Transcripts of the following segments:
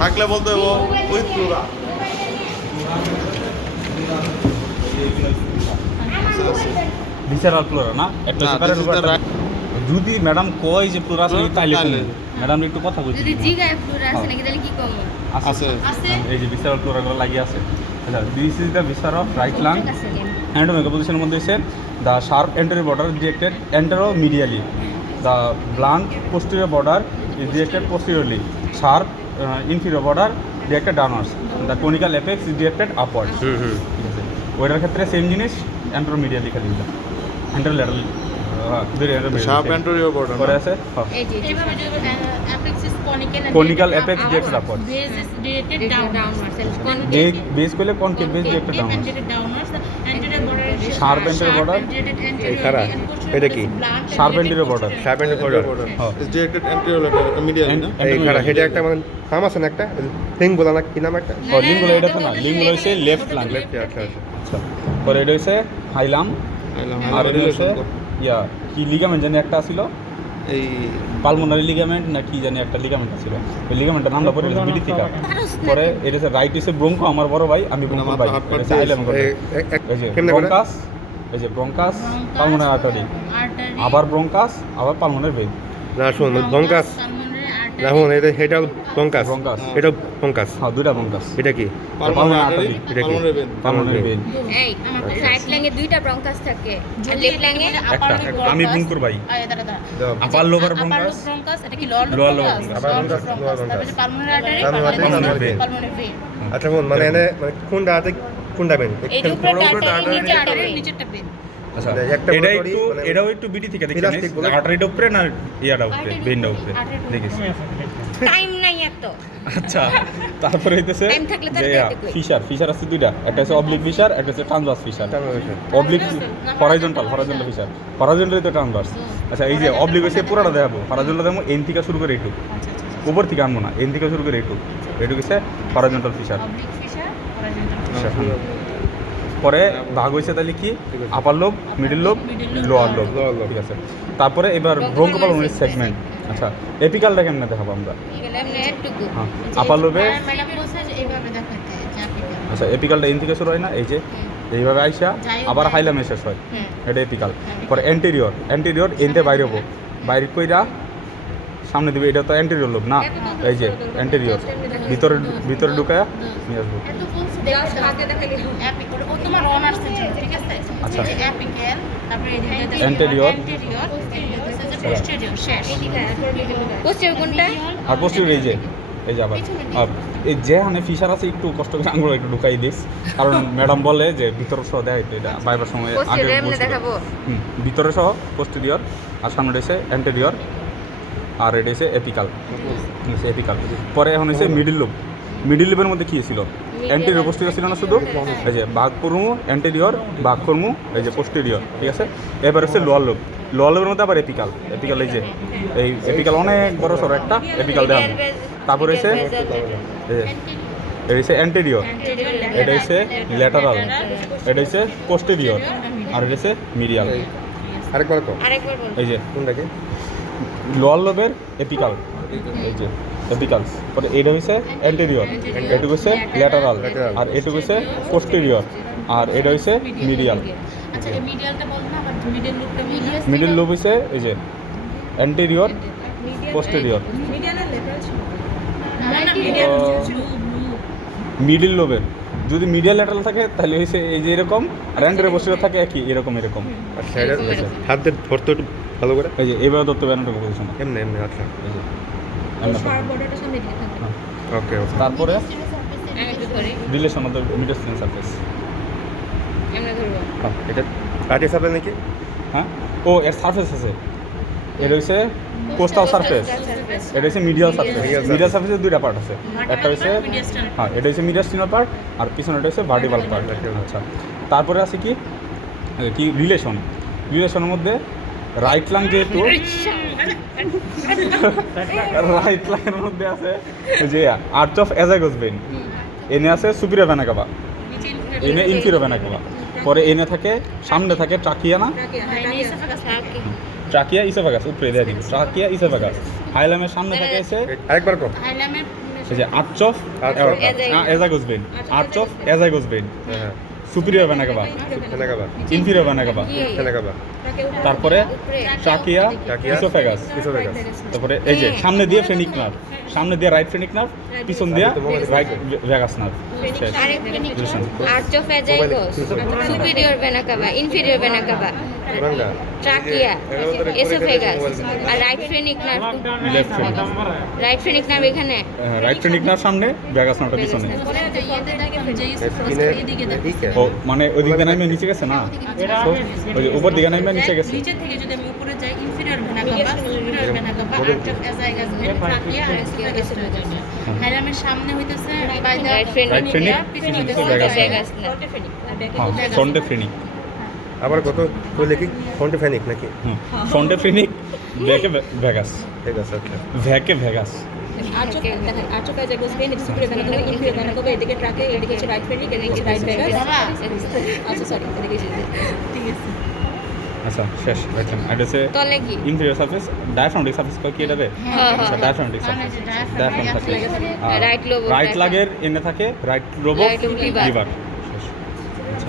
থাকলে বলতে উইথ পুরা ভিসারাল প্লোরা না একটা যদি ম্যাডাম কয় যে প্লোরা আছে তাইলে ম্যাডাম একটু কথা বলছি যদি জিগায় প্লুরাল আছে নাকি তাহলে কি কম আছে এই যে ভিসারাল প্লোরা গুলো লাগিয়ে আছে আচ্ছা দিস ইজ দ্য ভিসার of right lung and omega position মধ্যে আছে the sharp anterior border directed anteromedially the blunt posterior border is directed posteriorly sharp inferior border directed downwards the conical apex is directed upwards ঠিক আছে ওইটার ক্ষেত্রে same জিনিস anteromedially খালি এটা anterolateral sharp anterior border করে আছে এই যে এইভাবে যে apex is conical conical apex directed upwards base is directed downwards base করলে concave base directed downwards anterior border Sharp anterior border? খারাপ। এটা কি? Sharp anterior border. Sharp anterior border. Is directed anterior medially না এই খারাপ এটা একটা মানে নাম আছে না একটা থিং বলা না কি নাম একটা লিঙ্গুলো এটা তো না লিঙ্গুলো হচ্ছে লেফট লাং আচ্ছা আচ্ছা আচ্ছা পরে এটা হচ্ছে হাইলাম আর এটা হচ্ছে ইয়া কি লিগামেন্ট জানি একটা ছিল এই পালমোনারি লিগামেন্ট না কি জানি একটা লিগামেন্ট ছিল ওই লিগামেন্টের নামটা পরে বিডি থিকা পরে এটা হচ্ছে রাইট হচ্ছে ব্রঙ্কো আমার বড় ভাই আমি ব্রঙ্কো ভাই এটা হচ্ছে হাইলাম করে এই যে কেমনে করে? ব্রঙ্কাস এই যে ব্রঙ্কাস পালমোনারি আর্টারি আবার ব্রঙ্কাস আবার পালমোনারি ভেন না শুন বঙ্কাস না শুন এটা এটা বঙ্কাস Bronchus. এটা বঙ্কাস হ্যাঁ দুইটা ব্রঙ্কাস এটা কি পালমোনারি আর্টারি এটা কি? পালমোনারি ভেন পালমোনারি ভেন এই রাইট ল্যাঙ্গে দুইটা ব্রঙ্কাস থাকে আর লেফট ল্যাঙ্গে একটা আমি ব্রঙ্কুর ভাই আপার লোভার ব্রঙ্কাস ব্রঙ্কাস এটা কি lower Lower bronchus bronchus, upper bronchus, lower bronchus. তারপরে pulmonary artery Pulmonary vein. Pulmonary when আচ্ছা শুন মানে এনে মানে কোনটা আছে কোনটা বেন এই যে উপরে আর্টারি নিচেরটা ভেন আচ্ছা একটা এটা বড় একটু মানে এটাও একটু বিডি থেকে দেখে elastic বলে। আর্টারিটা উপরে না ইয়াটা উপরে ভেনটা উপরে দেখিস টাইম নাই এত আচ্ছা তারপরে হইতেছে Time থাকলে তো যে আর দেখতে কই। ফিশার আছে দুইটা একটা হচ্ছে অবলিক ফিশার একটা হচ্ছে ট্রান্সভার্স ফিশার অবলিক হরাইজন্টাল তো ট্রান্সভার্স আচ্ছা এই যে অবলিক হচ্ছে পুরোটা দেখাবো হরাইজন্টাল দেখাবো এন থেকে শুরু করে একটু উপর থেকে আনবো না এন থেকে শুরু করে একটু হচ্ছে horizontal fissure oblique fissure horizontal পরে ভাগ হয়েছে তাহলে কি upper lobe middle lobe lower lobe Lower lobe। ঠিক আছে তারপরে এবার ব্রঙ্কোপালমোনারি সেগমেন্ট আচ্ছা এপিকালটা কেমনে দেখাবো আমরা এমনি একটুকু হ্যাঁ আপার লোবে ম্যাডাম বলছে যে এইভাবে দেখাতে চাপিটা আচ্ছা এপিকালটা এন থেকে শুরু হয় না এই যে এইভাবে আইসা আবার হাইলামে শেষ হয় এটা এপিকাল পরে অ্যান্টেরিয়র এনতে বাইরে হবো বাইরে কইরা সামনে দিবে এটা তো অ্যান্টেরিয়র লোব না এই যে অ্যান্টেরিয়র ভিতরে ঢুকায়া নিয়ে আসবো এত বলছে দেখো আগে দেখালি অ্যাপিক ও তোমার অনার্স এর জন্য ঠিক আছে আচ্ছা। এই যে অ্যাপিক্যাল তারপরে এদিকে Anterior। পোস্টেরিয়র শেষ পোস্টেরিয়র কোনটা আর পোস্টিভ এই যে আবার এই যে হানে ফিশার আছে একটু কষ্ট করে আঙুল একটু ঢুকাই দিস কারণ ম্যাডাম বলে যে ভিতরে সহ দেয় এটা বাইবার সময় আগে বলছিল। ভিতরে সহ পোস্টেরিয়র আর সামনে হচ্ছে অ্যান্টেরিয়র আর এটা হচ্ছে এপিকাল পরে এখন হচ্ছে মিডিল লোবের মধ্যে কি ছিল অ্যান্টেরিয়র পোস্টেরিয়র ছিল না শুধু এই যে বাঘ কর্মু অ্যান্টেরিয়র বাঘ কর্মু এই যে পোস্টেরিয়র ঠিক আছে এবার হচ্ছে লোয়ার লোবের মধ্যে আবার এপিকাল এই যে এই এপিকাল অনেক বড় সড়ো একটা এপিকাল দেওয়া তারপরে হচ্ছে এটা হচ্ছে অ্যান্টেরিয়র এটা হচ্ছে ল্যাটারাল এটা হচ্ছে পোস্টেরিয়র আর এটা হচ্ছে মিডিয়াল আরেকবার কো আরেকবার বল এই যে কোনটা কি লোয়ার লোবের এপিকাল এই যে এপিকাল পরে এটা হচ্ছে অ্যান্টেরিয়র এটুকু হচ্ছে ল্যাটারাল আর এটুকু হচ্ছে পোস্টেরিয়র আর এটা হচ্ছে মিডিয়াল আচ্ছা এই মিডিয়ালটা বল না আবার মিডল লুকটা মিডিল লোব হচ্ছে এই যে অ্যান্টেরিয়র পোস্টেরিয়র মিডিল লোবের যদি মিডিয়াল ল্যাটারাল থাকে তাহলে হচ্ছে এই যে এরকম আর অ্যান্টেরিয়র পোস্টেরিয়র থাকে কি এরকম আচ্ছা এটা হাত দিয়ে ধরতে একটু ভালো করে এই যে এবার ধরতে পারেন একটা পজিশন এমনি এমনি আচ্ছা এই যে বর্ডারটা সামনে দিকে থাকবে ওকে ওকে তারপরে আমি একটু করি রিলেশন অফ দ্য মিডস্টিয়ান সারফেস এমনি ধরবো এটা কাটে সাপে নাকি হ্যাঁ ও এর সারফেস আছে এটা হচ্ছে কোস্টাল সারফেস এটা হচ্ছে মিডিয়াল সারফেস মিডিয়াল সারফেসের দুইটা পার্ট আছে একটা হচ্ছে হ্যাঁ এটা হচ্ছে মিডিয়াস্টিনাল পার্ট আর পিছনেটা হচ্ছে ভার্টিকাল পার্ট আচ্ছা তারপরে আছে কি রিলেশনের মধ্যে রাইট লাং যেহেতু রাইট লাংয়ের মধ্যে আছে যে আর্চ অফ অ্যাজাগস ভেইন এনে আছে সুপিরিয়র ভেনা কাভা এনে ইনফিরিয়র ভেনা কাভা পরে এনে থাকে সামনে থাকে ট্রাকিয়া না ট্রাকিয়া ইসোফাগাস উপরে দেয়া দিবে ট্রাকিয়া ইসোফাগাস হাইলামের সামনে থাকে এসে আরেকবার কো এই যে arch of Azaigos. Arch of azygos vein হ্যাঁ superior vena cava vena cava inferior vena cava vena cava তারপরে ট্রাকিয়া ট্রাকিয়া, ইসোফেগাস ইসোফেগাস তারপরে এই যে সামনে দিয়ে ফেনিক নার্ভ সামনে দিয়ে রাইট ফেনিক নার্ভ পিছন দিয়ে right vagus nerve Arch of Azaigos, superior vena cava, inferior vena cava, পুরাঙ্গা trachea, esophagus, আর right phrenic nerve, left phrenic right phrenic nerve এখানে। রাইট ফেনিক নার্ভ সামনে ভেগাস নার্ভটা পিছনে স্কিনের দিকে ও মানে ওই দিকে নামে নিচে গেছে না So, ওই যে উপর দিকে নামে নিচে গেছে নিচে থেকে যদি আমি উপরে যাই inferior vena cava superior vena cava arch of azygos vein trachea আর এসোফেগাস হয়ে যাবে হাইরামের সামনে হইতেছে by the Right phrenic, right phrenic পিছনে পিছনে হইতেছে ভেগাস নার্ভ vagus nerve। হ্যাঁ ফ্রন্টে ফেনিক আবার কত বলে কি ফন্টে ফেনিক নাকি ফ্রন্টে ফেনিক ব্যাকে ভেগাস ঠিক আছে আচ্ছা ভ্যাকে ভেগাস আর্চ অফ দেখেন আর্চ অফ এজাইগাস ভেন এটা superior vena cava inferior vena CAVA এদিকে ট্রাকিয়া এদিকে হচ্ছে রাইট ফেনিক এদিকে হচ্ছে রাইট ভেগাস আচ্ছা সরি এদিকে ঠিক আছে আচ্ছা শেষ আচ্ছা এটা হচ্ছে তলে কি? ইনফিরিয়র সারফেস ডায়াফ্রামটিক সারফেস কি এটা বে আচ্ছা diaphragmatic surface diaphragm surface Right lobe of right diaphragm। লাগের এনে থাকে right lobe Right lobe liver। Liver শেষ আচ্ছা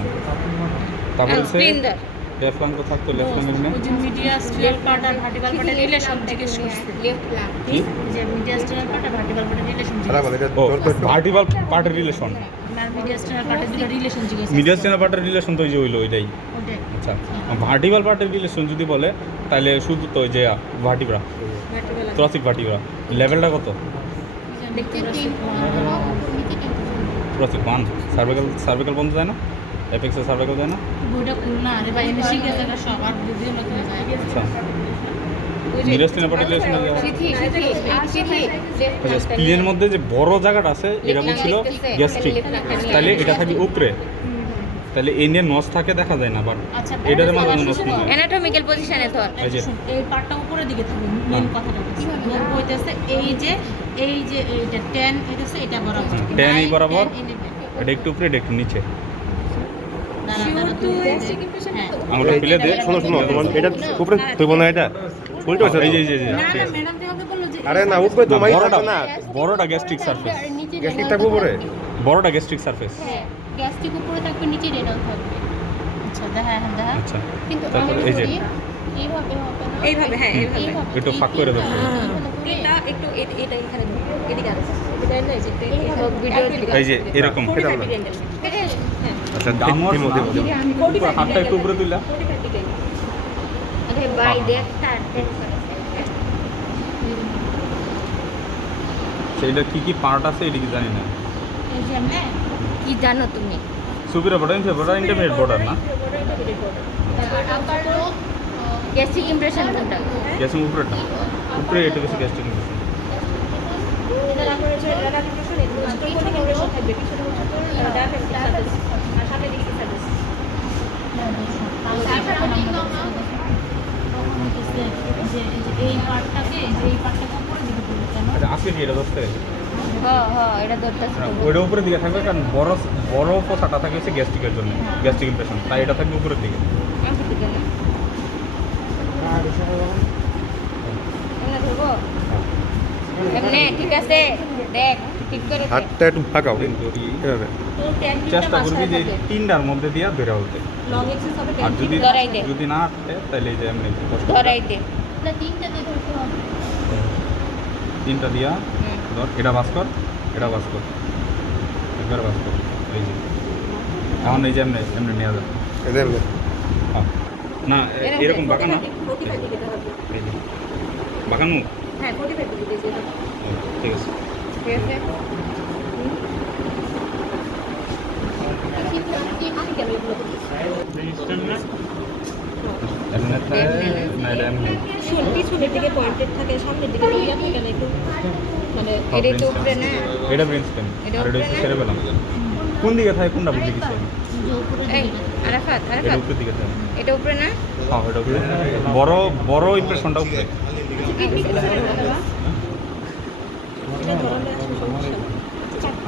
তারপর হচ্ছে Sphincter, লেফট লাং তো থাকতো লেফট লাং এর ওই যে মিডিয়াস্টাল পার্ট আর ভার্টিকাল পার্টের রিলেশন জিজ্ঞেস করছে left lung, কি যে মিডিয়াস্টাল পার্ট আর ভার্টিকাল পার্টের রিলেশন খারাপ এটা ও তোর তো একটু ভার্টিকাল পার্টের রিলেশন মিডিয়াস্টাল পার্টের দুটো রিলেশন জিজ্ঞেস মিডিয়াস্টিনাল পার্টের রিলেশন তো ওই যে হইলো ওইটাই ওটাই আচ্ছা ভার্টিকাল পার্টের রিলেশন যদি বলে তাহলে শুধু তো ওই যে ভার্টিব্রা ভার্টিকাল থ্রাসিক ভার্টিব্রা লেভেলটা কত দেখতে থ্রাসিক 1 সার্ভিক্যাল বন্ধ যায় না এপেক্সে সার্ভিক্যাল যায় না বইটা খুল না আরে ভাই এমনি শিখে থাকা সবার বুদ্ধি হলো তুমি যায় আচ্ছা মিডিয়াস্টিনাল পার্টের রিলেশন সিথি, left আচ্ছা lung, স্প্লিনের মধ্যে যে বড় জায়গাটা আছে এরকম ছিল গ্যাস্ট্রিক তাহলে এটা থাকে উপরে তাহলে এই নিয়ে নস থাকে দেখা যায় না বাট আচ্ছা এটার মাঝে নস নেই anatomical position এ ধর। এই যে এই পার্টটা উপরের দিকে থাকবে মেন কথাটা লোক বইতেছে এই যে এইটা 10 এটা হচ্ছে এটা বরাবর 10 এই বরাবর। 10 11 এটা একটু উপরে এটা একটু নিচে হ্যাঁ আমরা ফেলে দে শোনো শোনো তোমার এটা উপরে তুই না এটা উল্টো আছে এই যে এই যে না ঠিক না আছে। ম্যাডাম তোমাকে বললো যে আরে না উপরে তো মাই বড়টা না বড়টা গ্যাস্ট্রিক সারফেস গ্যাস্ট্রিক থাকবে উপরে বড়টা গ্যাস্ট্রিক সারফেস গ্যাস্ট্রিক উপরে থাকবে নিচে রেনাল থাকবে আচ্ছা দেখা দেখা আচ্ছা কিন্তু তারপরে আমি এই যে বলি, এইভাবে হবে না এইভাবে হ্যাঁ এইভাবে একটু ফাঁক করে দাও এটা একটু এটা এখানে ধরো এদিকে আছে এটা না যে ভিডিও এই যে এরকম এটা না আচ্ছা ডাউনওয়ার্ড দিমো দিমো দিমো উপর হাতটা একটু উপরে তুইলা Okay, by that start then সেইটা কি কি পার্ট আছে এটা কি জানি না এই যে আমি কি জানো তুমি? Superior border inferior border intermediate border না আপার লোক Gastric impression কোনটা? গ্যাসের উপরেটা উপরে এটা বেশি গ্যাস্ট্রিক ইনফেকশন এটা রাখা রয়েছে এটা রাখা রয়েছে পিছনে কংগ্রেশন থাকবে পিছনে হচ্ছে তোর ডায়াফ্রাম সার্ভিস আর সামনে দিকে সার্ভিস এই পার্টটাকে এই পার্টটাকে উপরে দিকে তুলতে কেন আচ্ছা আজকে কি এটা ধরতে এটা ধরতেছি তো। ওইটা উপরের দিকে থাকবে কারণ বড় বড় পোষাটা থাকে হচ্ছে গ্যাস্ট্রিকের জন্য গ্যাস্ট্রিক ইনফেকশন তাই এটা থাকবে উপরের দিকে এমন দিকে না। এমনে ধরবো? এমনে, ঠিক আছে দেখ ঠিক করে দেখ। হাতটা একটু ফাঁকাও ধরি এভাবে তো ট্যাঙ্কিটা চেষ্টা করবি যে থাকবে তিনটার মধ্যে দিয়া বের হতে লং এক্সেস হবে আর যদি ধরাই দে। যদি না আটে তাহলে এই যে এমনি কষ্ট ধরাই দে। না তিনটাতে ধরতে হবে তিনটা দিয়া হুম। ধর এটা বাস কর এটা বাস কর একবার বাস কর এই যে এখন এই যে এমনি এমনি নেওয়া যাবে এটা এমনি। হ্যাঁ। না এরকম বাঁকা না 45 দিকে হবে এই যে বাঁকানো হ্যাঁ 45 দিকে দিয়েছি ঠিক আছে ঠিক আছে? এমনি থাকে না এটা এমনি শুন পিছনের দিকে পয়েন্টেড থাকে সামনের দিকে ইয়া থাকে না একটু মানে এটা একটু উপরে না? এটা ব্রেন স্টেম এটা আর এটা উপরে হচ্ছে না? সেরেবেলাম কোন দিকে থাকে কোনটা বুঝে গেছি এই, আরাফাত, এটা আরাফাত, উপরের দিকে থাকে এটা উপরে না? হ্যাঁ এটা উপরে বড় বড় ইমপ্রেশনটা উপরে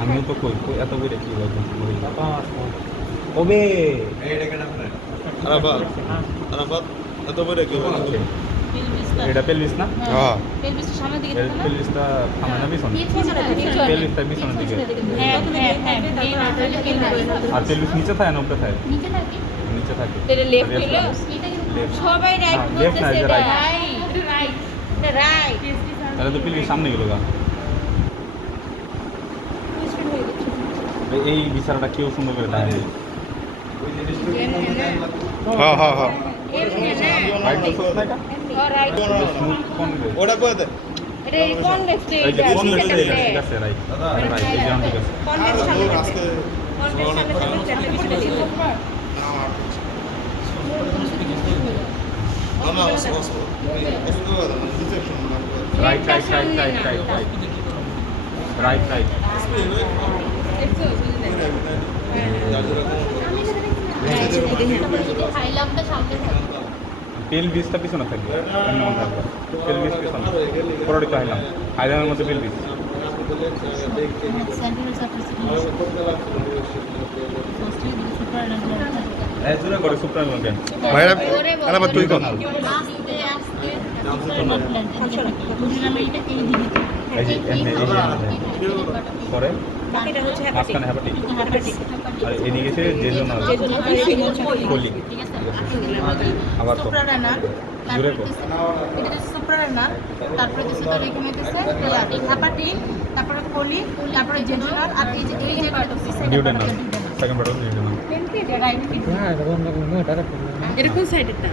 আমিও তো কই কই এত বেড়ে কি হবে কবে আরাফাত এত বড় কি বলছো? এটা পেলভিস না হ্যাঁ পেলভিসের সামনের দিকে থাকে না? পেলভিসটা সামনে না পিছনে পিছনে থাকে, পেলভিসটা পিছনের দিকে হ্যাঁ হ্যাঁ হ্যাঁ এই নাটকটা কেন আর পেলভিস নিচে থাকে না উপরে থাকে নিচে থাকে নিচে থাকে এটা লেফট হলো এটা কিন্তু সবাই রাইট হ্যাঁ, left না, বলতেছে এটা এটা right. রাইট এটা রাইট তাহলে তো পেলভিস সামনে গেল গা এই বিচারটা কেউ সুন্দর করে দাঁড়িয়ে হ্যাঁ হ্যাঁ হ্যাঁ রাইট তো না এটা রাইট স্মুথ কোন ওটা কই দে এটা কনভেক্স এই যে কোন এটা ঠিক আছে রাইট রাইট এই যে ঠিক আছে কনভেক্স সামনে থাকে। আজকে কনভেক্স সামনে থাকলে চ্যাপ্টার পিছনে দিকে। না reception right right right right right right right হাইলামটা সামনে থাকে পেলভিসটা পিছনে থাকবে এমন থাকবে পেলভিস পিছনে পুরোটা চাইলাম হাইলামের মধ্যে পেলভিস সেন্ট্রাল সার্ভিস জোরে করে সুপ্রাইম কেন ভাইরা আরে বা তুই কর আস্তে আস্তে বুঝলামটা এই দিকে এই যে এমনি এই যে পরে বাকিটা হচ্ছে হ্যাপাটিক। মাঝখানে হ্যাপাটিক হ্যাপাটিক। আর এদিকে সে যেজন্য যেজন্য কলি ঠিক আছে আবার তো সুপ্রারেনাল জোরে তারপর কর এটা হচ্ছে সুপ্রারেনাল তারপরে হচ্ছে তোর এখানে হচ্ছে হেপাটিক তারপরে কোলি তারপরে জেজুনাল আর এই যে ডিউডেনাল সেকেন্ড পার্ট ডিউডেনাল এটা কোন সাইডেরটা?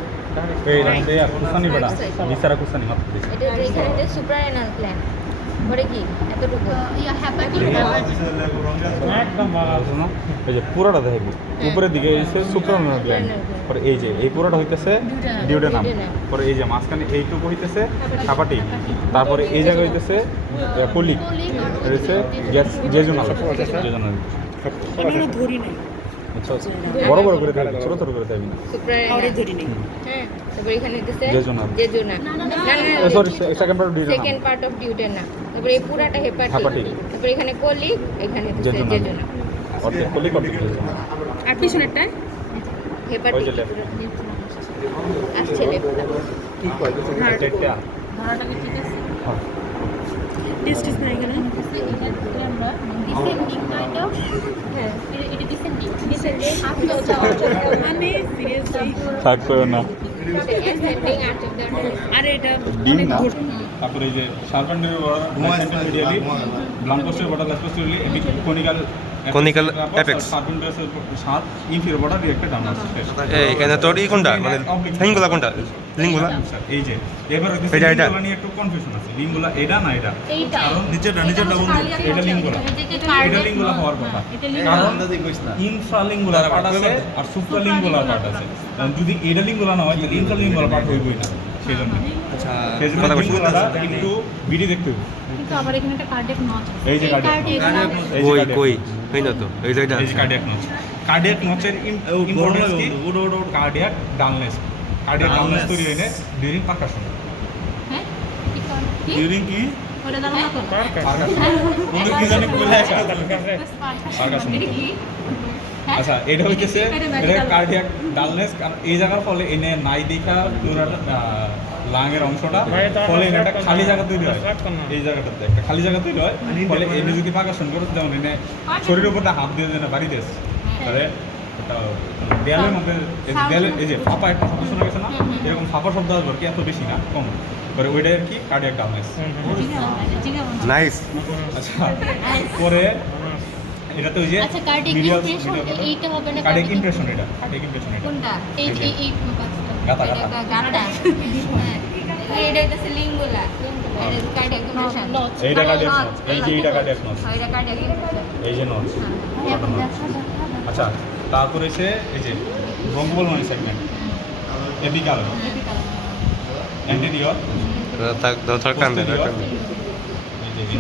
এই রাতে কুসানি বড়া বিচারা কুসানি মাত্র দিছে এটা এখানে যে সুপ্রারেনাল প্ল্যান পরে কি এতটুকু ইয়া হেপাটিক একদম ভালো না এই যে পুরোটা দেখবি উপরের দিকে এসে সুপ্রানোনাল গ্ল্যান্ড পরে এই যে এই পুরোটা হইতেছে ডিউডেনাম পরে এই যে মাঝখানে এইটুকু হইতেছে হ্যাপাটিক তারপরে এই জায়গা হইতেছে কোলিক হইতেছে গ্যাস জেজুনাল জেজুনাল আমরা ধরি নাই। আচ্ছা বড় বড় করে দেখবি ছোট ছোট করে দেখবি না আরে সুপ্রারেনাল ধরি নাই। হ্যাঁ তারপরে এখানে হইতেছে জেজুনাল। জেজুনা না sorry second part duodenum second part of duodenum তারপরে এই পুরাটা হেপাটিক হেপাটিক। তারপরে এখানে কোলি এখানে হইতেছে জেজুনাল। জেজুনা অর্ধেক কোলিক অর্ধেক জেজুনাল আর পিছনেরটা? হেপাটিক ওই যে left। আসছে লেফটটা চারটা ধরাটাকে ঠিক আছে হ্যাঁ টেস্টিস নাই কেন? আমরা ডিসেন্ডিং কাইন্ড অফ হ্যাঁ এটা ডিসেন্ডিং মানে সিরিয়াসলি থাক করো না অ্যাসেন্ডিং আর্চ অফ দ্য আরে এটা ডিম না তারপরে এই যে সার্পেন্টের বড় মিডিয়ালি ব্লাঙ্কোস্টের বড় ল্যাসপোস্টেরলি এপিক Conical apex। সার্পেন্টের সাত ইনফিরিয়র বড় ডিরেক্টর ডাউন আসছে এই এখানে তোর ই কোনটা মানে লিঙ্গুলা কোনটা লিঙ্গুলা এই যে এবার হইতেছে এটা, এটা। লিঙ্গুলা নিয়ে একটু কনফিউশন আছে লিঙ্গুলা এটা না এটা এইটা কারণ নিচেটা বন্ধু এটা লিঙ্গুলা এটা লিঙ্গুলা হওয়ার কথা কারণ ইনফ্রালিঙ্গুলার পার্ট আছে আর সুপ্রালিঙ্গুলার পার্ট আছে কারণ যদি এটা লিঙ্গুলা না হয় তাহলে ইনফ্রালিঙ্গুলার পার্ট হইবই না সেজন্য আচ্ছা সেজন্য কথা বলছি। লিঙ্গুলাটা একটু বিডি দেখতে হবে কিন্তু আবার এখানে একটা কার্ডিয়াক নচ এই যে কার্ডিয়াক কই কই এই না তো এই জায়গাটা এই যে কার্ডিয়াক নচ কার্ডিয়াক নচের ইম্পর্টেন্স কি কার্ডিয়াক ডালনেস কার্ডিয়াক ডালনেস তৈরি হয় ডিউরিং পারকাশন হ্যাঁ কি কারণ কি ডিউরিং কি ওটা দাঁড়ানো না কোন কি জানি বলে আছে পারকাশন এটা কি আচ্ছা এটা হইতেছে এটা কার্ডিয়াক ডালনেস কারণ এই জায়গার ফলে এনে নাই দেখা পুরো লাংয়ের অংশটা ফলে এটা খালি জায়গা তৈরি হয় এই জায়গাটাতে একটা খালি জায়গা তৈরি হয় ফলে এনে যদি পাকাশন করে যেমন এনে শরীরের উপর হাত দিয়ে যেন বাড়ি দেশ তাহলে একটা দেয়ালের মধ্যে এই যে দেয়ালে এই যে ফাঁপা একটা শব্দ শোনা গেছে না এরকম ফাঁপা শব্দ আসবে কি এত বেশি না কম পরে ওইটা আর কি কার্ডিয়াক ডালনেস নাইস আচ্ছা পরে এটা তো ওই যে আচ্ছা কার্ডিয়াক ইমপ্রেশন এইটা হবে না কার্ডিয়াক ইমপ্রেশন এটা কার্ডিয়াক ইমপ্রেশন এটা কোনটা এই গাতা এটা গাতা গানটা হ্যাঁ এটা হইতেছে লিঙ্গুলা এটা কার্ডিয়াক ইমপ্রেশন এইটা কার্ডিয়াক নচ এই যে এইটা কার্ডিয়াক নচ এটা কার্ডিয়াক ইমপ্রেশন এই যে নচ আচ্ছা তারপরে এসে এই যে ব্রঙ্কোপলমোনারি সেগমেন্ট এপিকাল অ্যান্টেরিয়র তাক দাও থাক কান দে এই যে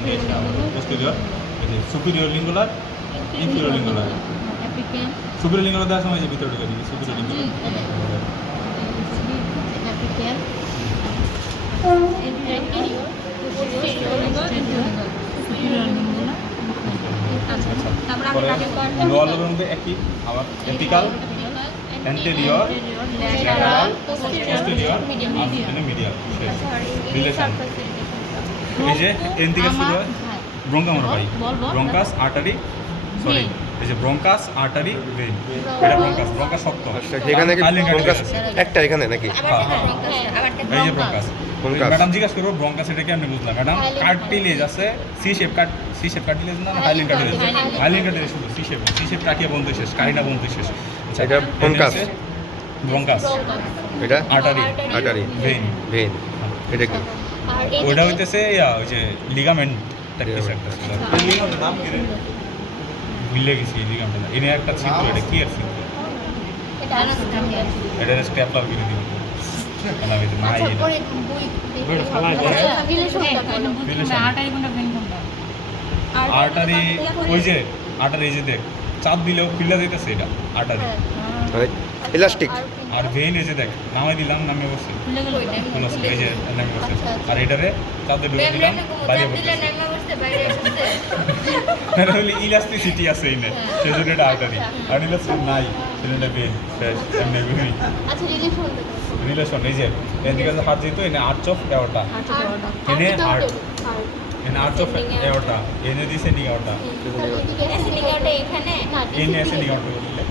পোস্টেরিয়র এই যে সুপিরিয়র লিঙ্গুলার ইনফিরিয়র লিঙ্গুলার অ্যাপ্লিকেন সুপিরিয়র লিঙ্গুলার দেওয়ার সময় যে ভিতরে ঢুকে দিবি সুপিরিয়র লিঙ্গুলার অ্যাপ্লিকেন পরে লোয়ার লোবের মধ্যে একই আবার এপিকাল anterior, lateral, posterior, আর medial শেষ রিলেশন এই যে এন থেকে শুরু হয় ব্রঙ্কামর ভাই ব্রঙ্কাস আর্টারি সরি এই যে ব্রঙ্কাস আর্টারি ভেইন এটা ব্রঙ্কাস শক্ত এখানে কি Highland ব্রঙ্কাস cartilage। একটা এখানে নাকি এই যে ব্রঙ্কাস ব্রঙ্কাস। ম্যাডাম জিজ্ঞাসা করবো ব্রঙ্কাস এটা কেমনে বুঝলাম ম্যাডাম কার্টিলেজ আছে সি শেপ কার্টিলেজ না হাইল্যান্ড কার্টিলেজ শুধু সি শেপ ট্রাকিয়া বন্ধ শেষ কারিনা বন্ধ শেষ আচ্ছা, এটা ব্রঙ্কাস। ব্রঙ্কাস এটা আর্টারি আর্টারি ভেইন ভেইন এটা কি ওইটা হইতেছে ওই যে লিগামেন্ট টাইপ কিছু একটা ছিল। নাম কি রে? ভুলে গেছি এই লিগামেন্ট এনে একটা ছিদ্র এটা কি আর ছিদ্র এটা স্টেপলার করে দিব না এটা নাই আর্টারি ওই যে আর্টারি এই যে দেখ চাপ দিলেও খুলে দিতেছে এটা আর্টারি মানে ইলাস্টিক আর ভেইন এই যে দেখ নামাই দিলাম নামে বসে এই যে নামে বসে আর এটারে চাপ দিয়ে ঢুকে দিলাম বাইরে বসে মানে হলে ইলাস্টিসিটি আছে এনে সেজন্য এটা আর্টারি আর ইলাস্টিক নাই সেজন্য ভেইন শেষ এমনি ভেইন রিলেশন এই যে এদিকে হাত যেত এনে আর্চ অফ এওরটা এনে আর্ট এনে আর্চ অফ এওরটা এনে ডিসেন্ডিং এওরটা এনে অ্যাসেন্ডিং এওরটা বললে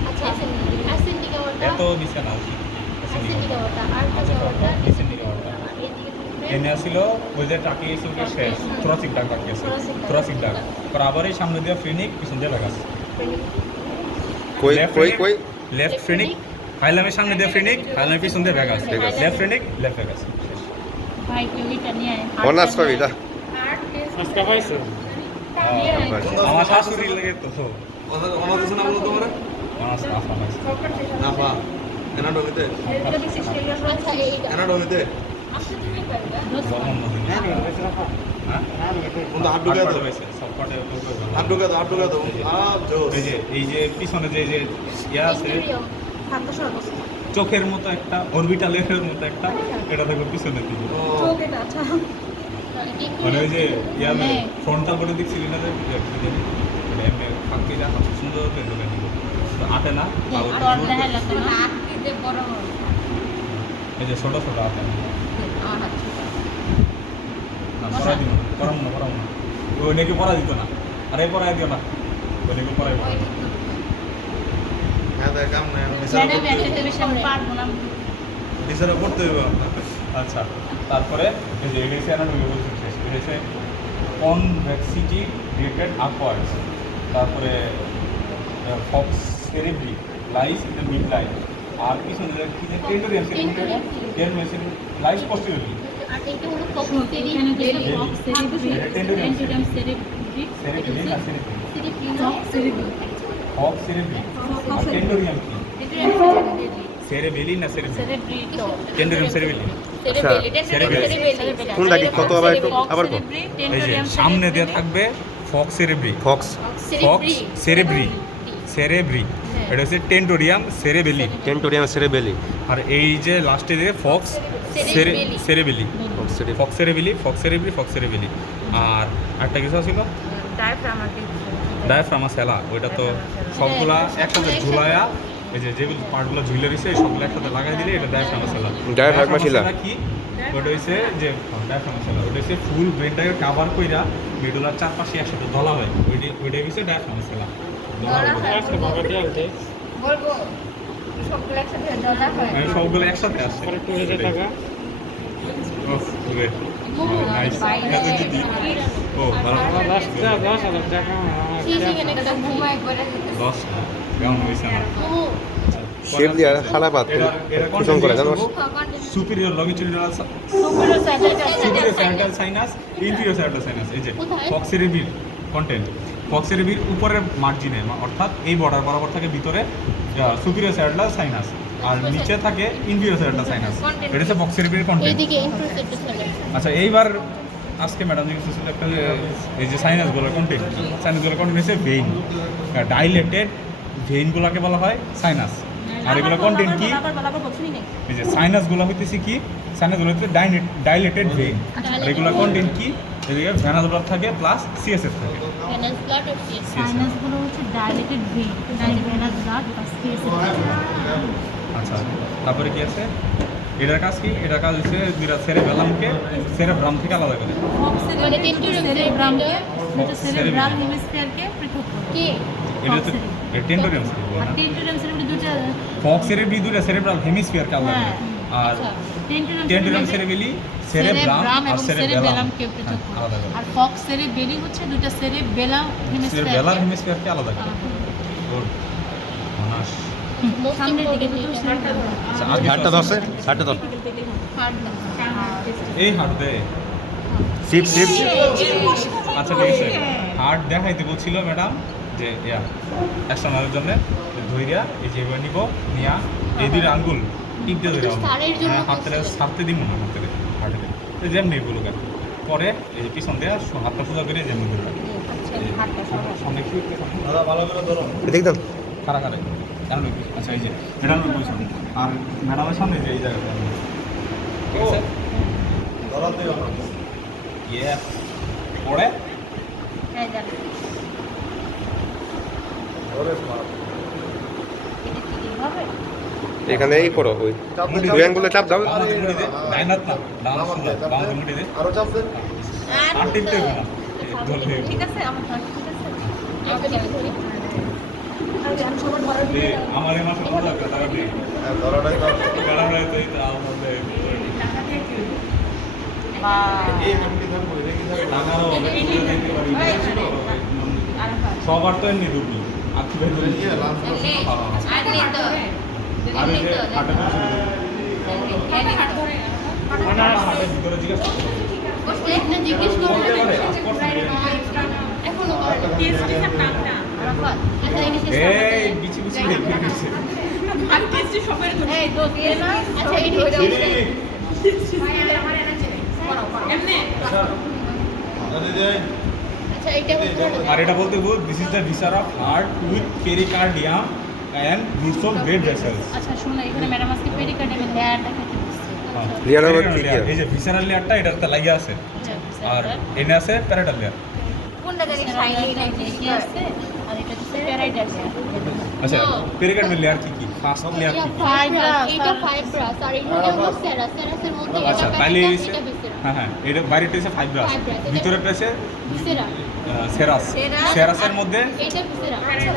এত নিচে না ডিসেন্ডিং এওরটা এনে আসছিল ওই যে টাকি এসে ওটা শেষ থোরাসিক ডাক বাকি আছে থোরাসিক ডাক পর আবার এই সামনে দিয়ে ফ্রেনিক পিছন দিয়ে লাগাস কই কই কই লেফট ফ্রেনিক হাইলামের সামনে দিয়ে ফ্রেনিক হাইলামের পিছন দিয়ে vagus left phrenic left vagus honours পাবি এটা আমার শাশুড়ি লাগে তো আমার কিছু নাম বলো তোমার আমার আফা পাইছে না পা এনাডমিতে এনাডমিতে বন্ধু হাত ঢুকে দাও হাত ঢুকে দাও এই যে পিছনে যে ইয়া আছে চোখের মতো একটা অরবিটালের মতো একটা এটা দেখো পিছনে দিকে মানে ওই যে ইয়া ফ্রন্টাল বডি দেখছিলি না যে এমনি ফাঁকি রাখা সুন্দর করে ঢুকে দিল আটে না এই যে ছোট ছোট আটে না পড়া দিও না পড়াম না ওই নাকি পড়া দিত না আরে পড়াই দিও না ওই নাকি পড়াই হ্যাঁ কাম না বিচারা করতে হবে আচ্ছা তারপরে এই যে এডিসি অ্যানাটমি বলছি শেষ এডিসি কনভেক্সিটি রিলেটেড আপওয়ার্ডস তারপরে falx cerebri lies in the mid line আর পিছনে যে কি যে tentorium cerebri lies posteriorly falx cerebri আর টেন্ডোরিয়াম কি সেরেবেলি না সেরেবেলি টেন্ডোরিয়াম সেরেবেলি কোনটা কি কত আবার কত এই যে সামনে দিয়ে থাকবে ফক্স সেরেব্রি ফক্স সেরেব্রি এটা হচ্ছে টেন্ডোরিয়াম সেরেবেলি টেন্টোরিয়াম সেরেবেলি আর এই যে লাস্টে দিয়ে ফক্স সেরেবেলি ফক্স সেরেবেলি আর একটা কিছু ছিল ডায়াফ্রামা সেলা ওইটা তো সবগুলা একসাথে ঝুলায়া এই যে যেগুলো পার্টগুলো ঝুলে রয়েছে সবগুলো একসাথে লাগাই দিলে এটা ডায়াফ্রামা সেলা ডায়াফ্রামা সেলা কি ওটা হচ্ছে যে ডায়াফ্রামা সেলা ওটা হচ্ছে ফুল ব্রেনটাকে কাভার কইরা মেডুলার চারপাশে একসাথে ধলা হয় ওইটাই হচ্ছে ডায়াফ্রামা সেলা সবগুলো একসাথে আসছে ও দশ কেমন হয়েছে না শেপ দিয়া হালাপাত কুসুম করে জানো সুপিরিয়র লংজিটিউডিনাল স্যাটাল সাইনাস ইনফিরিয়র স্যাটাল সাইনাস এই যে ফক্সেরিভির কন্টেন্ট ফক্সেরিভির উপরের মার্জিনে অর্থাৎ এই বর্ডার বরাবর থাকে ভিতরে সুপিরিয়র স্যাটাল সাইনাস আর নিচে থাকে ইনফিরিয়র স্যাটাল সাইনাস এটা হচ্ছে ফক্সেরিভির কন্টেন্ট আচ্ছা এইবার আজকে ম্যাডাম জিজ্ঞেস করছিল একটা এই যে সাইনাসগুলোর কন্টেন্ট হচ্ছে ভেইন ডাইলেটেড ভেইনগুলোকে বলা হয় সাইনাস আর এগুলো কন্টেন্ট কি এই যে সাইনাসগুলো হইতেছে কি সাইনাসগুলো হচ্ছে ডাইলেটেড ভেইন আর এগুলো কন্টেন্ট কি এদিকে ভেনাস ব্লড থাকে প্লাস সিএসএফ থাকে সাইনাসগুলো হচ্ছে dilated vein venous blood plus CSF আচ্ছা, তারপরে কি আছে? এটার কাজ কি? এটার কাজ হচ্ছে দুইটা সেরেবেলামকে সেরেব্রাম থেকে আলাদা করে। মানে সেরেব্রামকে সেরেব্রাল হেমিস্ফিয়ারকে পৃথক করে। কি এটা তো টেন্ডোরিয়াম আর টেন্টোরিয়াম সেরেব্রাল দুটো ফক্স সেরেব্রি দুইটা সেরেব্রাল হেমিস্ফিয়ারকে আলাদা করে। আর টেন্ডোরিয়াম সেরেবেলি সেরেব্রাম আর সেরেবেলামকে পৃথক করে। আলাদা করে। আর ফক্স সেরেবেলি হচ্ছে দুটো সেরেবেলাম সেরেবেলার হেমিস্ফিয়ার। হেমিস্ফিয়ারকে আলাদা করে। গুড। মানাস। সামনের দিকে দুটো আচ্ছা, আর হাতটা ধরছে, হাতটা ধর। এই হাত দে। সিপ সিপ আচ্ছা ঠিক আছে, হার্ট দেখাইতে বলছিল ম্যাডাম যে এক্সটার্নালের জন্য ধইরা এই যে এবার নিব নিয়া এই দুই আঙ্গুল টিপতে ধরে সারের জন্য হাতের সারতে দিব না হাতের হার্টের যেমনি এগুলো কেন পরে এই যে পিছন দিয়ে হাতটা সোজা করে যেমনি ধরে সামনে কি দাদা ভালো করে ধরো। দেখতাম খারা খারে জানো কি? আচ্ছা এই যে এটা আমি বলছি আর ম্যাডামের সামনে যে এই জায়গাটা ঠিক আছে ধরা দিও না। ইয়ে পরে ধরে মার। এখানে এই করো ওই দুই আঙ্গুলে চাপ দাও। আমাদের মুড়ি দে ডাইনাত না ডান শুনলা বাম মুড়ি দে আরো চাপ দেন। আর টিপতে হবে না ধরলে ঠিক আছে আমার ধর, ঠিক আছে দে আমার এই মাসে কত টাকা টাকা দে হ্যাঁ, ধরাটাই দাও। গাড়া হয়ে তো এই তো আমাদের এই হামটি থাকবো, এটা কি থাকবে? টাকারও হবে দিতে পারি সবার তো এমনি দুটি আর কি ভেতরে ইয়ে, লাঞ্চ করছি। আর নেই তো আর এই যে হাটের হাটের ভিতরে জিজ্ঞাসা না জিজ্ঞেস করলে করতে পারে এখনো করে আরাফাত আচ্ছা এই বিচি বিচি দেখে গেছে এই দোস্ত এ না আচ্ছা এই ধরে দাদি দেন। আচ্ছা এইটা হচ্ছে আর এটা বলতে বল দিস ইজ দ্য ভিসার of heart with pericardium and roots of bread vessels আচ্ছা শুনো এখানে ম্যাডাম আজকে পেরিকার্ডিয়ামের লেয়ার দেখাতে বলছে। রিয়াল আবার কি কি? এই যে ভিসারাল লেয়ারটা এটাতে লাগিয়ে আছে আর এনে আছে প্যারাটাল লেয়ার কোনটা জানি কি আছে আর এটা হচ্ছে প্যারাইটাস। আচ্ছা পেরিকার্ডিয়াম লেয়ার কি কি ফার্স্ট লেয়ার কি কি এটা ফাইব্রাস আর এটা হলো সেরাসের মধ্যে আচ্ছা এটা তাহলে এটা হ্যাঁ হ্যাঁ এটা বাইরেটা হচ্ছে ফাইব্রাস ভিতরেটা হচ্ছে ভিসেরা সেরাস সেরাসের মধ্যে এটা ভিসেরা আচ্ছা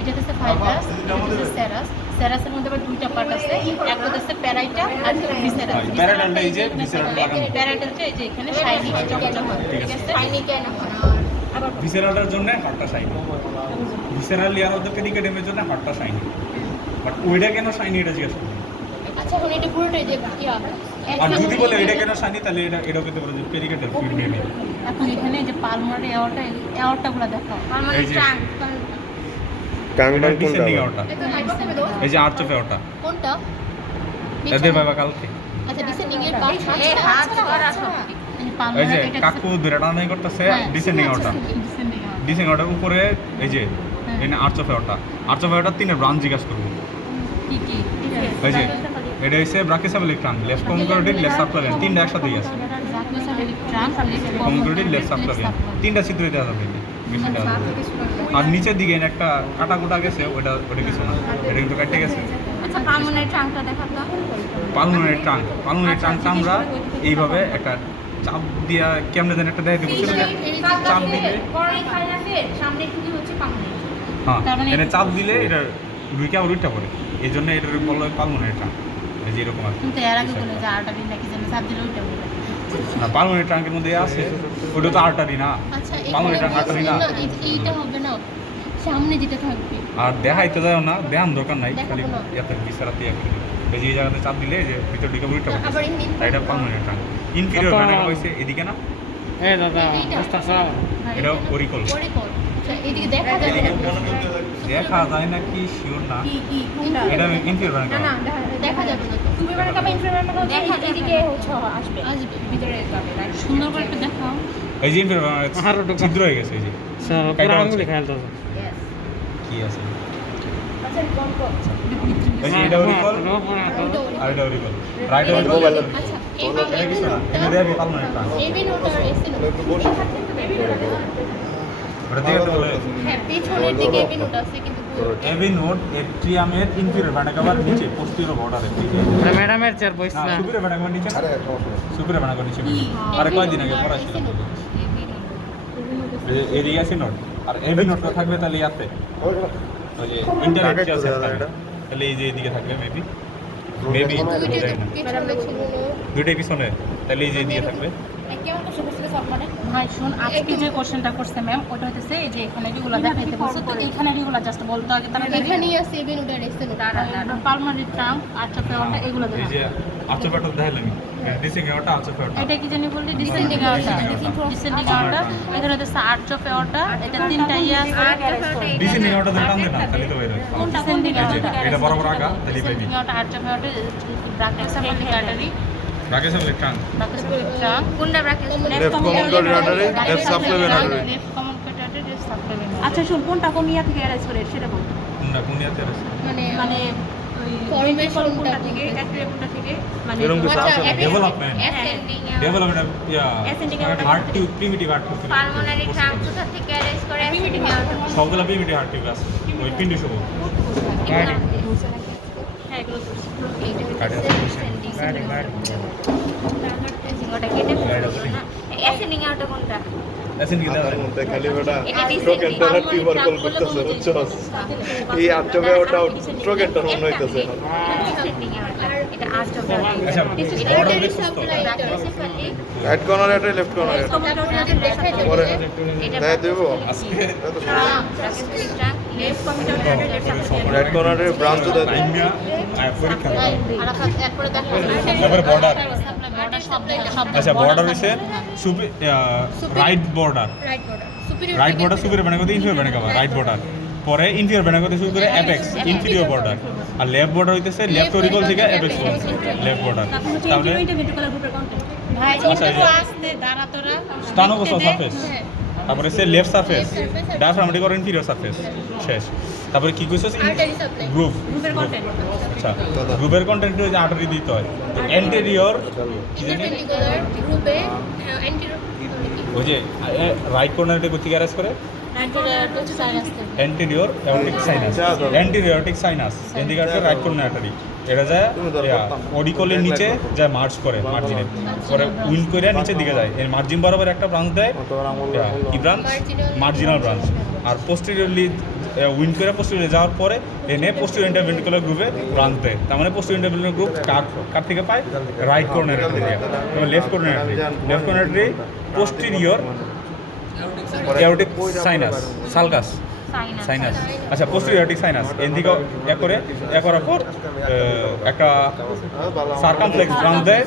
এটা হচ্ছে ফাইব্রাস, এটা হচ্ছে সেরাস। সেরাসের মধ্যে আবার দুইটা পার্ট আছে, একটা হচ্ছে প্যারাইটা আর ভিসেরা। প্যারাটালটা এই যে ভিসারালটা লাগানো প্যারাইটালটা এই যে এখানে শাইনি চকচক ঠিক আছে। ফাইনি কেন আবার ভিসেরালটার জন্য হার্টটা shiny visceral layer of the পেরিকার্ডিয়ামের জন্য হার্টটা শাইনি বাট ওইটা কেন শাইনি এটা জিজ্ঞাসা করুন আচ্ছা এখন এটা পুরোটাই যে কি আর যদি বলে এটা কেন শাইনি তাহলে এটা এটাও কিন্তু বলে যে পেরিকার্ডিয়াম ফ্লুইড নিয়ে নেবে এখন এখানে যে পালমোনারি এয়ারটাগুলো দেখাও। এই যে কাংবাং কোনটা? ডিসেন্ডিং আউটটা এটা হাইপার তো এই যে আর্চ অফ আউটটা কোনটা এদের বাবা কালকে আচ্ছা ডিসেন্ডিং এর পার্ট এই হাত করা সব এই এই যে পালমোনারি এটা কাকু বেরাটা নাই করতেছে ডিসেন্ডিং আউটটা ডিসেন্ডিং আউটের উপরে এই যে এখানে আর্চ অফ আউটটা আর্চ অফ আউটটা তিনটা ব্রাঞ্চ জিজ্ঞাসা করবো কি কি এই যে এটা হচ্ছে ব্রাকিসাবলিক ট্রান লেফট কমগ্লোটিড লেফট সাবক্লাভিয়ান তিনটা একসাথেই আছে কমগ্লোটিড লেফট সাবক্লাভিয়ান তিনটা চিত্র দেওয়া যাবে বেশি দেওয়া যাবে আর নিচের দিকে এখানে একটা কাটা কুটা গেছে ওটা কিছু না এটা কিন্তু কেটে গেছে আচ্ছা পালমোনারি ট্রাঙ্কটা দেখাতো পালমোনারি ট্রাঙ্কটা আমরা এইভাবে একটা চাপ দিয়া কেমনে যেন একটা দেখাইতে বলছিল যে চাপ দিলে সামনে একটু হচ্ছে পালমোনারি হ্যাঁ এটা চাপ দিলে এটা রুইকে আবার উঠতে পারে এই জন্য এটার বলা হয় পালমোনারি ট্রাঙ্ক এই যে এরকম আর কি। কিন্তু এর আগে বলে যে আর্টারি নাকি যেন সাব দিলে ওইটা বলে। না পালমোনারি ট্রাঙ্কের মধ্যে আছে ওটা তো আর্টারি না আচ্ছা পালমোনারি ট্রাঙ্ক আর্টারি না এইটা হবে না সামনে যেটা থাকবে আর দেখাইতে যায় না দেখান দরকার নাই দেখাবো খালি না। ইয়াতে বিছারাতে ইয়া করে দিবে। এই যে এই জায়গাতে চাপ দিলে এই যে ভিতর দিকে উল্টা আবার পড়ে তাই এটা পালমোনারি ট্রাঙ্ক ইনফিরিয়র ভেনাল হইছে এদিকে না এটা অরিকল পরিকল আচ্ছা এইদিকে দেখা যাবে না দেখা যায় না কি শিওর না কি কোনটা? এটা ইনফিরিয়র ভেনাল না দেখা যাবে না তো তুমি মানে কাবা ইনফরমেশন দেখা এদিকে হচ্ছে আসবে আসবে ভিতরে যাবে রাইট সুন্দর করে একটু দেখাও। এই যে ইনফিরিয়র ভেনাল ছিদ্র হয়ে গেছে এই যে কাইটা হচ্ছে। কি আছে আচ্ছা কোন কোন এই যে এটা অরিকল আর এটা অরিকল রাইট অরিকল আচ্ছা এটা কিছু না এটা দেবে পালমোনারি ট্রাঙ্ক এবি নোট আর এসি নোট ওটা থেকে বলে হ্যাঁ পেছনের দিকে এভিনোট আছে কিন্তু এভি নোট এট্রিয়ামের ইনফিরিয়র ভেনা কাভার নিচে পোস্টিরিয়র বর্ডারে ম্যাডামের চেয়ার বইস না সুপিরিয়র ভেনা কাভার নিচে সুপিরিয়র ভেনা কাভার নিচে আরে কয়দিন আগে পড়াছিলাম এরিয়া আছে নোট আর এভি নোটটা থাকবে তাহলে ইয়াতে ওই যে ইন্টারনেট আছে তাহলে এই যে এদিকে থাকবে মেবি দুইটাই পিছনে তাহলে এই যে এদিকে থাকবে ভাই শুন আজকে যে কোশ্চেনটা করছে ম্যাম ওটা হইতেছে এই যে এখানে এগুলো দেখাইতে বলছে তো এইখানে এগুলো জাস্ট বলতে আগে তারা এখানেই আছে এভিনোট আর এক্সেনোট পালমারি ট্রাঙ্ক আচ্ছা পেওয়াটা এগুলো এই যে আচরপাটা দেখাইলাম ডিসিং এওটা আচরপাটা এটা কি জানি বললি ডিসেন্ডিং আওয়ারটা এখানে হচ্ছে আর্চ অফ এওয়ারটা এটা তিনটা ইয়ে আছে ডিসিং এওটা তো টান দেনা তাহলে তো বাইরে কোনটা ডিসেন্ডিং আওয়ারটা এটা বরাবর আগা তাহলে পাইবি aorta arch of aorta bracket supply artery রাকেশ ইলেকট্রন ট্রাঙ্ক কোনটা ব্র্যাকেট লেফট কমন কোঅর্ডিনেটরে লেফট সাপ্লিমেন্টারি লেফট কমন কোঅর্ডিনেটরে লেফট সাপ্লিমেন্টারি আচ্ছা শুন কোনটা কোনিয়া থেকে অ্যারেঞ্জ করে সেটা বল কোনিয়াতে আছে মানে মানে ওই ফরমেশনটা কোনটা থেকে অ্যাক্টিভ কোনটা থেকে মানে এরকম কিছু আছে ডেভেলপমেন্ট অ্যাসেন্ডিং ডেভেলপমেন্ট ইয়া Ascending heart tube primitive heart tube pulmonary trunk কোথা থেকে অ্যারেঞ্জ করে অ্যাসেন্ডিং আউট সবগুলা প্রিমিটিভ হার্ট টিউব আছে ওই পিন্ডি সব হ্যাঁ এগুলো ওটা কেটে ফেললো না অ্যাসেন্ডিং আউট কোনটা এসেন কি দাও মধ্যে খালি বেটা এটা স্ট্রোক descending. এন্টার টিউবারকুল করতেছে বুঝছস এই আটটা ওটা স্ট্রোক এন্টার মনে হইতেছে অ্যাসেন্ডিং আউট এটা আর্চ অফ আচ্ছা বর্ডার দেখছস তো রাইট কর্নার এটা লেফট কর্নার পরে দেখাই দেব আজকে রাইট কর্নারে ব্রাঞ্চ দেয় টাইমিয়া পরীক্ষা এরপরে দেখো তারপরে বর্ডার সব আচ্ছা বর্ডার হইছে right border right border superior right border superior বানাই করতে ইনফিরিয়র বানাই রাইট বর্ডার পরে ইনফিরিয়র বানাই করতে শুরু করে অ্যাপেক্স ইনফিরিয়র বর্ডার আর লেফট বর্ডার হইতেছে লেফট অরিকল থেকে অ্যাপেক্স লেফট বর্ডার তাহলে ভেন্ট্রিকুলার গ্রুপের কন্টেন্ট ভাই আচ্ছা, একটু আসতে দাঁড়া তোরা স্টানোকোসাল সারফেস তারপরে সে লেফট সারফেস ডায়াফ্রামেটিক আর ইনফিরিয়র সারফেস শেষ তারপরে কি কইছস আর্টারি সাপ্লাই গ্রুপ গ্রুপের কন্টেন্ট আচ্ছা গ্রুপের কন্টেন্ট হচ্ছে আর্টারি দিতে হয় অ্যান্টেরিয়র কি জানি ইন্টারভেন্ট্রিকুলার গ্রুপে অ্যান্টিরো ওই যে রাইট কর্নারটা কোথা থেকে অ্যারেঞ্জ করে হচ্ছে sinus anterior aortic sinus anterior aortic sinus indicator right corner artery এটা যায় অডিকলের নিচে যায় মার্চ করে মার্জিনে পরে উইল করে নিচের দিকে যায় এর মার্জিন বরাবর একটা ব্রাঞ্চ দেয় কি ব্রাঞ্চ মার্জিনাল ব্রাঞ্চ আর পোস্টেরিয়রলি উইন করে পোস্টেরিয়র যাওয়ার পরে এনে পোস্টেরিয়র ইন্টারভেন্ট্রিকুলার গ্রুপে ব্রাঞ্চ দেয় তার মানে পোস্টেরিয়র ইন্টারভেন্ট্রিকুলার গ্রুপ কার থেকে পায় রাইট কর্নার আর্টারি এবং left corner artery left corner artery posterior aortic sinus sulcus sinus আচ্ছা পোস্টেরিয়র অ্যাওর্টিক সাইনাস এদিকে এক করার পর একটা সার্কামফ্লেক্স ব্রাঞ্চ দেয়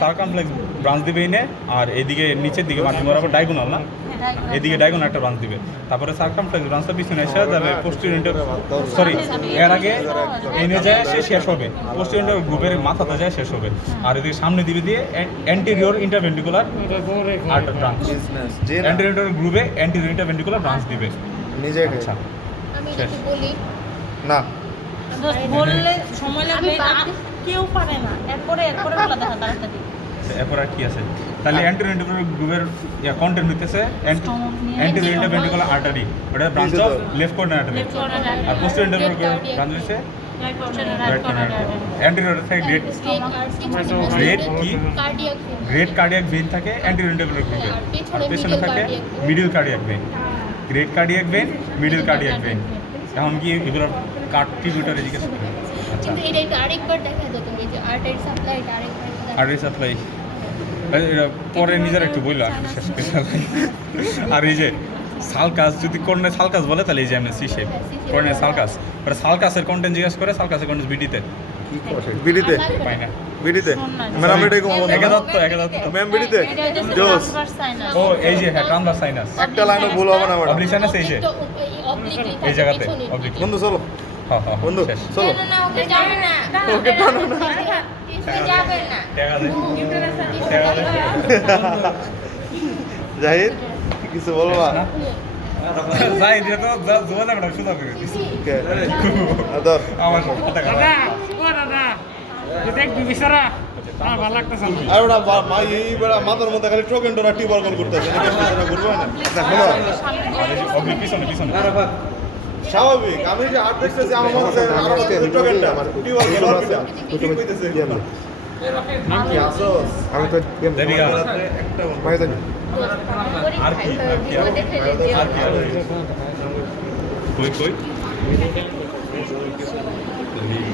সার্কামফ্লেক্স ব্রাঞ্চ দিবে এনে আর এদিকে নিচের দিকে মার্জিন বরাবর ডায়াগোনাল না এদিকে ডায়াগোনাল একটা ব্রাঞ্চ দিবে তারপরে সার্কামফ্লেক্স ব্রাঞ্চটা পিছনে এসে যাবে পোস্টেরিয়র সরি এর আগে এনে যায় সে শেষ হবে পোস্টেরিয়র গ্রুপের মাথাতে যায় শেষ হবে আর এদিকে সামনে দিবে দিয়ে anterior interventricular artery branch anterior গ্রুপে অ্যান্টেরিয়র ইন্টারভেন্ট্রিকুলার ব্রাঞ্চ দিবে নিজে আচ্ছা আমি যদি বলি না বললে সময় লাগবে কেউ পারে না এরপরে বলা দেখা তাড়াতাড়ি এরপর আর কি আছে তাহলে অ্যান্টেরিয়র গ্রুপের কন্টেন্ট হইতেছে অ্যান্টেরিয়র ইন্টারভেন্ট্রিকুলার আর্টারি ওটা branch of left corner artery আর পোস্টেরিয়র ইন্টারভেন্ট্রিকুলার ব্রাঞ্চ হইছে রাইট কর্নার অ্যান্টেরিয়র থেকে গ্রেট কার্ডিয়াক ভেইন থাকে অ্যান্টেরিয়র ইন্টারভেন্ট্রিকুলার গ্রুপে আর পেছনে থাকে middle cardiac vein great cardiac vein middle cardiac vein এখন কি এগুলো ট্রিবিউটারি জিজ্ঞেস করি আচ্ছা কিন্তু এটা একটু আরেকবার দেখা দাও তুমি যে আর্টারি সাপ্লাই এটা আরেকবার আর্টারি সাপ্লাই পরে নিজের একটু বললো শেষ করে আর এই যে সালকাস যদি কর্নে সালকাস বলে তাহলে এই যে এমনি সি শেপ কর্নে সালকাস পরে সালকাসের কন্টেন্ট জিজ্ঞেস করে সালকাসের কন্টেন্ট বিডিতে বিডিতে পাই না বিডিতে ম্যাডাম এটা কোন একাদত্ত ম্যাম বিডিতে জোস ও এই যে হ্যাঁ ট্রান্সভার সাইনাস একটা লাইনও ভুল হবে না ম্যাডাম অবলিক সাইনাস এই যে এই জায়গাতে অবলিক বন্ধু চলো হ্যাঁ হ্যাঁ বন্ধু শেষ চলো না ওকে যাবে না ওকে টানো না যাবে না টাকা দে জাহিদ কিছু বলবা যাই দিয়ে তো যোগাযোগ না শুধু করে দিছি ওকে আদর আমার কথা দাদা ও দাদা তুই দেখ বিবিসারা আর ওটা মাই এই বেড়া মাথার মধ্যে খালি ট্রক এন্ডোরা টিবর্গন করতেছে ঘুরবে না স্বাভাবিক আমি যে আর্ট দেখতেছি আমার মনে হচ্ছে আরো ট্রক এন্ডোরা টিবর্গন আছে কি কইতেছে কি আসোস আমি তো একটা ভাই জানি আর কি কই